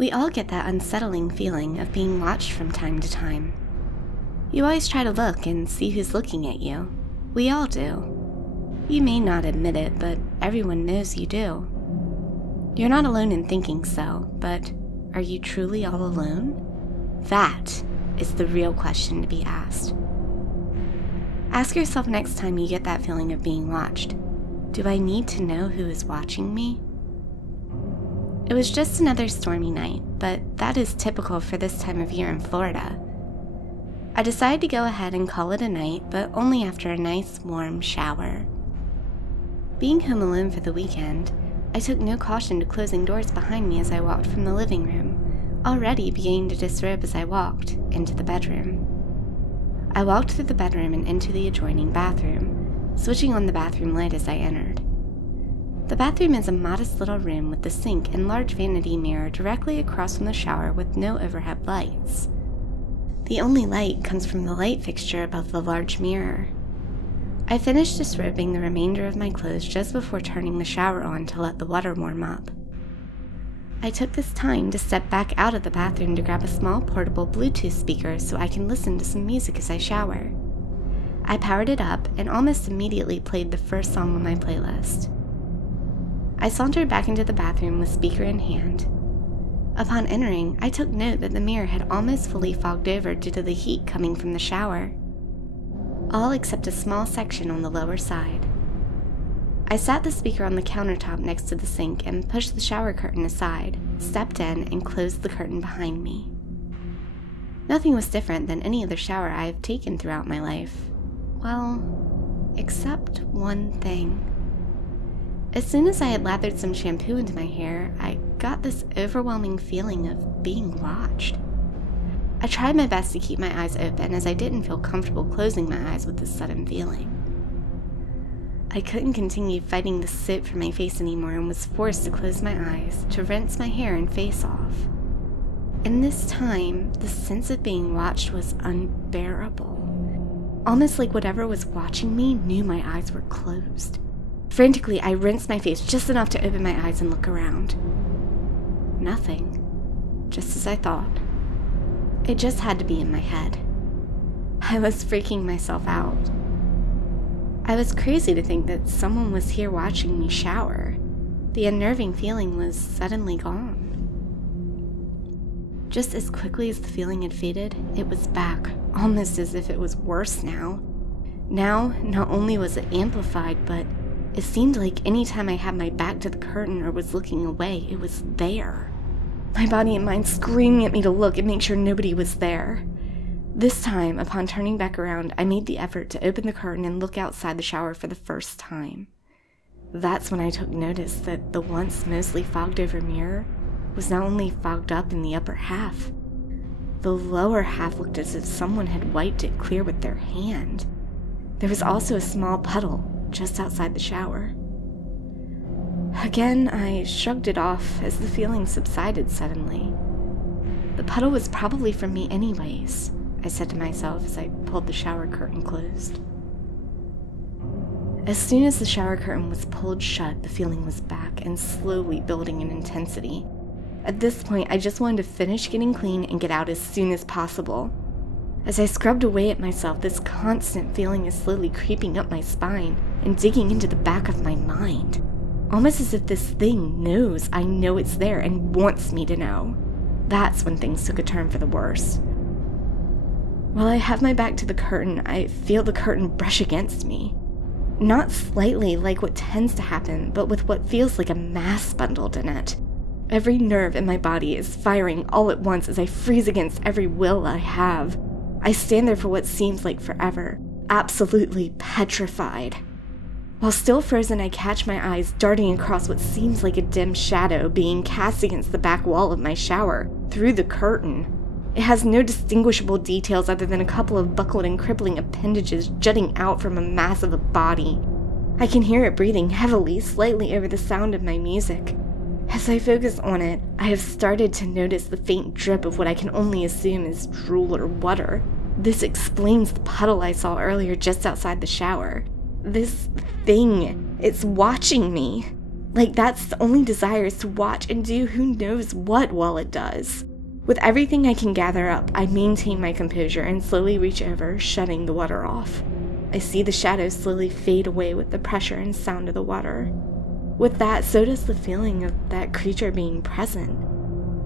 We all get that unsettling feeling of being watched from time to time. You always try to look and see who's looking at you. We all do. You may not admit it, but everyone knows you do. You're not alone in thinking so, but are you truly all alone? That is the real question to be asked. Ask yourself next time you get that feeling of being watched, do I need to know who is watching me? It was just another stormy night, but that is typical for this time of year in Florida. I decided to go ahead and call it a night, but only after a nice warm shower. Being home alone for the weekend, I took no caution to closing doors behind me as I walked from the living room, already beginning to disrobe as I walked into the bedroom. I walked through the bedroom and into the adjoining bathroom, switching on the bathroom light as I entered. The bathroom is a modest little room with the sink and large vanity mirror directly across from the shower with no overhead lights. The only light comes from the light fixture above the large mirror. I finished disrobing the remainder of my clothes just before turning the shower on to let the water warm up. I took this time to step back out of the bathroom to grab a small portable Bluetooth speaker so I can listen to some music as I shower. I powered it up and almost immediately played the first song on my playlist. I sauntered back into the bathroom with speaker in hand. Upon entering, I took note that the mirror had almost fully fogged over due to the heat coming from the shower, all except a small section on the lower side. I sat the speaker on the countertop next to the sink and pushed the shower curtain aside, stepped in, and closed the curtain behind me. Nothing was different than any other shower I have taken throughout my life. Well, except one thing. As soon as I had lathered some shampoo into my hair, I got this overwhelming feeling of being watched. I tried my best to keep my eyes open as I didn't feel comfortable closing my eyes with this sudden feeling. I couldn't continue fighting the soot from my face anymore and was forced to close my eyes to rinse my hair and face off. In this time, the sense of being watched was unbearable. Almost like whatever was watching me knew my eyes were closed. Frantically, I rinsed my face just enough to open my eyes and look around. Nothing. Just as I thought. It just had to be in my head. I was freaking myself out. I was crazy to think that someone was here watching me shower. The unnerving feeling was suddenly gone. Just as quickly as the feeling had faded, it was back, almost as if it was worse now. Now, not only was it amplified, but it seemed like any time I had my back to the curtain or was looking away, it was there. My body and mind screaming at me to look and make sure nobody was there. This time, upon turning back around, I made the effort to open the curtain and look outside the shower for the first time. That's when I took notice that the once mostly fogged-over mirror was not only fogged up in the upper half. The lower half looked as if someone had wiped it clear with their hand. There was also a small puddle just outside the shower. Again, I shrugged it off as the feeling subsided suddenly. The puddle was probably from me anyways, I said to myself as I pulled the shower curtain closed. As soon as the shower curtain was pulled shut, the feeling was back and slowly building in intensity. At this point, I just wanted to finish getting clean and get out as soon as possible. As I scrubbed away at myself, this constant feeling is slowly creeping up my spine and digging into the back of my mind. Almost as if this thing knows I know it's there and wants me to know. That's when things took a turn for the worse. While I have my back to the curtain, I feel the curtain brush against me. Not slightly like what tends to happen, but with what feels like a mass bundled in it. Every nerve in my body is firing all at once as I freeze against every will I have. I stand there for what seems like forever, absolutely petrified. While still frozen, I catch my eyes darting across what seems like a dim shadow being cast against the back wall of my shower, through the curtain. It has no distinguishable details other than a couple of buckled and crippling appendages jutting out from a mass of a body. I can hear it breathing heavily, slightly over the sound of my music. As I focus on it, I have started to notice the faint drip of what I can only assume is drool or water. This explains the puddle I saw earlier just outside the shower. This thing, it's watching me. Like that's only desire is to watch and do who knows what while it does. With everything I can gather up, I maintain my composure and slowly reach over, shutting the water off. I see the shadows slowly fade away with the pressure and sound of the water. With that, so does the feeling of that creature being present.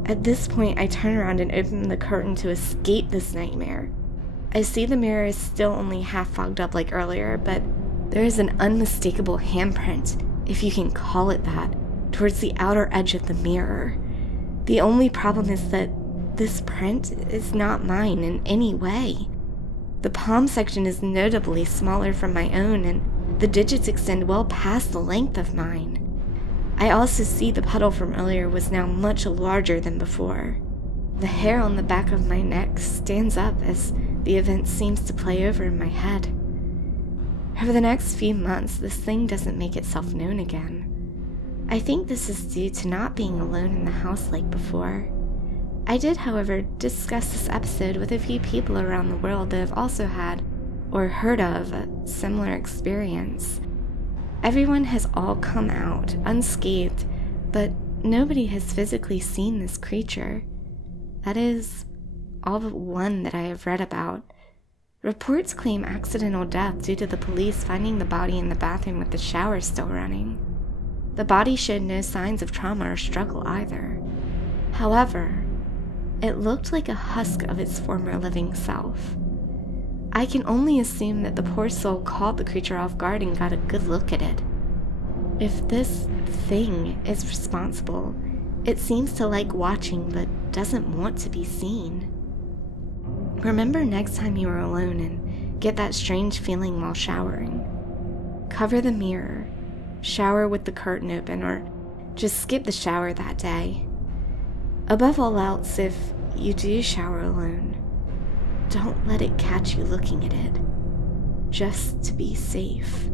At this point, I turn around and open the curtain to escape this nightmare. I see the mirror is still only half fogged up like earlier, but there is an unmistakable handprint, if you can call it that, towards the outer edge of the mirror. The only problem is that this print is not mine in any way. The palm section is notably smaller from my own, and the digits extend well past the length of mine. I also see the puddle from earlier was now much larger than before. The hair on the back of my neck stands up as the event seems to play over in my head. Over the next few months, this thing doesn't make itself known again. I think this is due to not being alone in the house like before. I did, however, discuss this episode with a few people around the world that have also had, or heard of, a similar experience. Everyone has all come out unscathed, but nobody has physically seen this creature. That is, all but one that I have read about. Reports claim accidental death due to the police finding the body in the bathroom with the shower still running. The body showed no signs of trauma or struggle either. However, it looked like a husk of its former living self. I can only assume that the poor soul caught the creature off guard and got a good look at it. If this thing is responsible, it seems to like watching but doesn't want to be seen. Remember next time you are alone and get that strange feeling while showering. Cover the mirror, shower with the curtain open, or just skip the shower that day. Above all else, if you do shower alone, don't let it catch you looking at it, just to be safe.